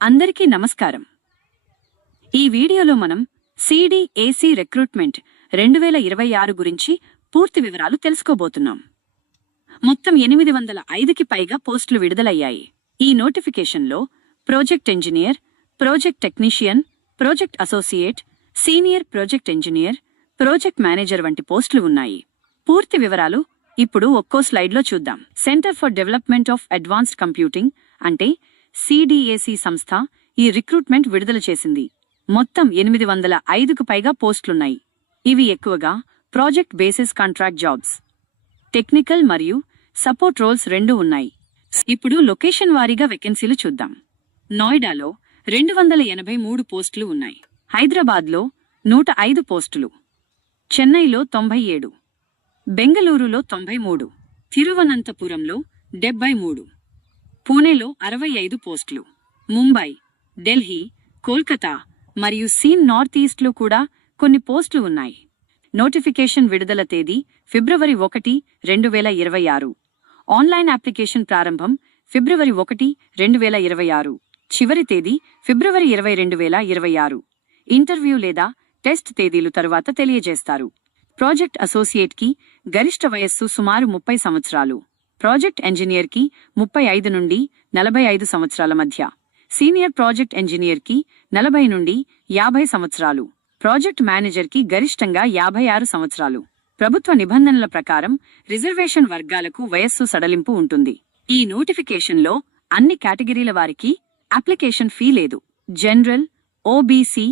అందరికీ నమస్కారం. ఈ వీడియోలో మనం సిడిఎసి రిక్రూట్మెంట్ 2026 గురించి పూర్తి వివరాలు తెలుసుకోబోతున్నాం. మొత్తం 805కి పైగా పోస్టులు విడుదలయ్యాయి. ఈ నోటిఫికేషన్లో project engineer, project technician, project associate, senior project engineer, project manager వంటి పోస్టులు ఉన్నాయి. పూర్తి వివరాలు ఇప్పుడు ఒక్కో స్లైడ్లో చూద్దాం. Centre for development of advanced computing అంటే సిడిఎసి సంస్థ ఈ రిక్రూట్మెంట్ విడుదల చేసింది. మొత్తం 805కు పైగా పోస్టులున్నాయి. ఇవి ఎక్కువగా project basis contract jobs, technical మరియు సపోర్ట్ రోల్స్ రెండూ ఉన్నాయి. ఇప్పుడు లొకేషన్ వారీగా వేకెన్సీలు చూద్దాం. నోయిడాలో 283 పోస్టులు ఉన్నాయి. హైదరాబాద్లో 105 పోస్టులు, చెన్నైలో 97, బెంగళూరులో 93, తిరువనంతపురంలో 73, పూణేలో 65 పోస్టులు, ముంబై, ఢిల్లీ, కోల్కతా మరియు నార్త్ ఈస్ట్లో కూడా కొన్ని పోస్టులు ఉన్నాయి. నోటిఫికేషన్ విడుదల తేదీ ఫిబ్రవరి 1, 2026. ఆన్లైన్ అప్లికేషన్ ప్రారంభం ఫిబ్రవరి 1, 2026. చివరి తేదీ ఫిబ్రవరి 20, 2026. ఇంటర్వ్యూ లేదా టెస్ట్ తేదీలు తరువాత తెలియజేస్తారు. ప్రాజెక్ట్ అసోసియేట్కి గరిష్ట వయస్సు సుమారు 30 సంవత్సరాలు, ప్రాజెక్ట్ ఇంజనీర్కి 35 నుండి 45 సంవత్సరాల మధ్య, సీనియర్ ప్రాజెక్ట్ ఇంజనీర్కి 40 నుండి 50 సంవత్సరాలు, ప్రాజెక్ట్ మేనేజర్కి గరిష్టంగా 56 సంవత్సరాలు. ప్రభుత్వ నిబంధనల ప్రకారం రిజర్వేషన్ వర్గాలకు వయస్సు సడలింపు ఉంటుంది. ఈ నోటిఫికేషన్లో అన్ని కేటగిరీల వారికి అప్లికేషన్ ఫీ లేదు. General, OBC,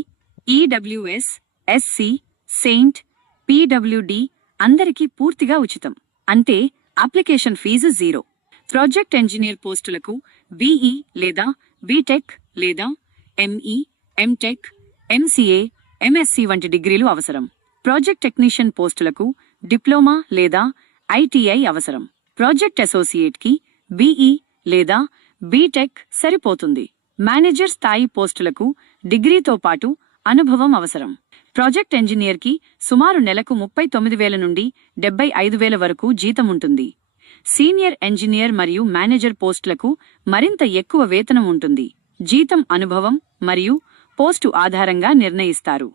EWS, SC, Saint, PWD అందరికీ పూర్తిగా ఉచితం. అంటే అప్లికేషన్ ఫీజు 0. ప్రాజెక్ట్ ఇంజనీర్ పోస్టులకు బీఈ లేదా బీటెక్ లేదా ఎంఈ, ఎంటెక్, ఎంసీఏ, ఎంఎస్సీ వంటి డిగ్రీలు అవసరం. ప్రాజెక్ట్ టెక్నీషియన్ పోస్టులకు డిప్లొమా లేదా ఐటీఐ అవసరం. ప్రాజెక్ట్ అసోసియేట్కి బీఈ లేదా బీటెక్ సరిపోతుంది. మేనేజర్ స్థాయి పోస్టులకు డిగ్రీతో పాటు అనుభవం అవసరం. ప్రాజెక్ట్ ఇంజనీర్కి సుమారు నెలకు 39,000 నుండి 75,000 వరకు జీతం ఉంటుంది. సీనియర్ ఇంజనీర్ మరియు మేనేజర్ పోస్టులకు మరింత ఎక్కువ వేతనం ఉంటుంది. జీతం అనుభవం మరియు పోస్టు ఆధారంగా నిర్ణయిస్తారు.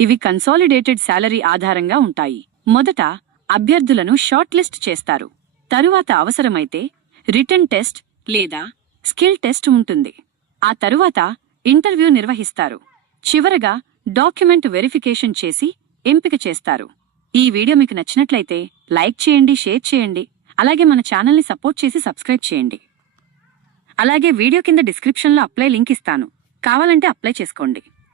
ఇవి కన్సాలిడేటెడ్ శాలరీ ఆధారంగా ఉంటాయి. మొదట అభ్యర్థులను షార్ట్ లిస్ట్ చేస్తారు. తరువాత అవసరమైతే రిటన్ టెస్ట్ లేదా స్కిల్ టెస్ట్ ఉంటుంది. ఆ తరువాత ఇంటర్వ్యూ నిర్వహిస్తారు. చివరగా డాక్యుమెంట్ వెరిఫికేషన్ చేసి ఎంపిక చేస్తారు. ఈ వీడియో మీకు నచ్చినట్లయితే లైక్ చేయండి, షేర్ చేయండి, అలాగే మన ఛానల్ని సపోర్ట్ చేసి సబ్స్క్రైబ్ చేయండి. అలాగే వీడియో కింద డిస్క్రిప్షన్లో అప్లై లింక్ ఇస్తాను, కావాలంటే అప్లై చేసుకోండి.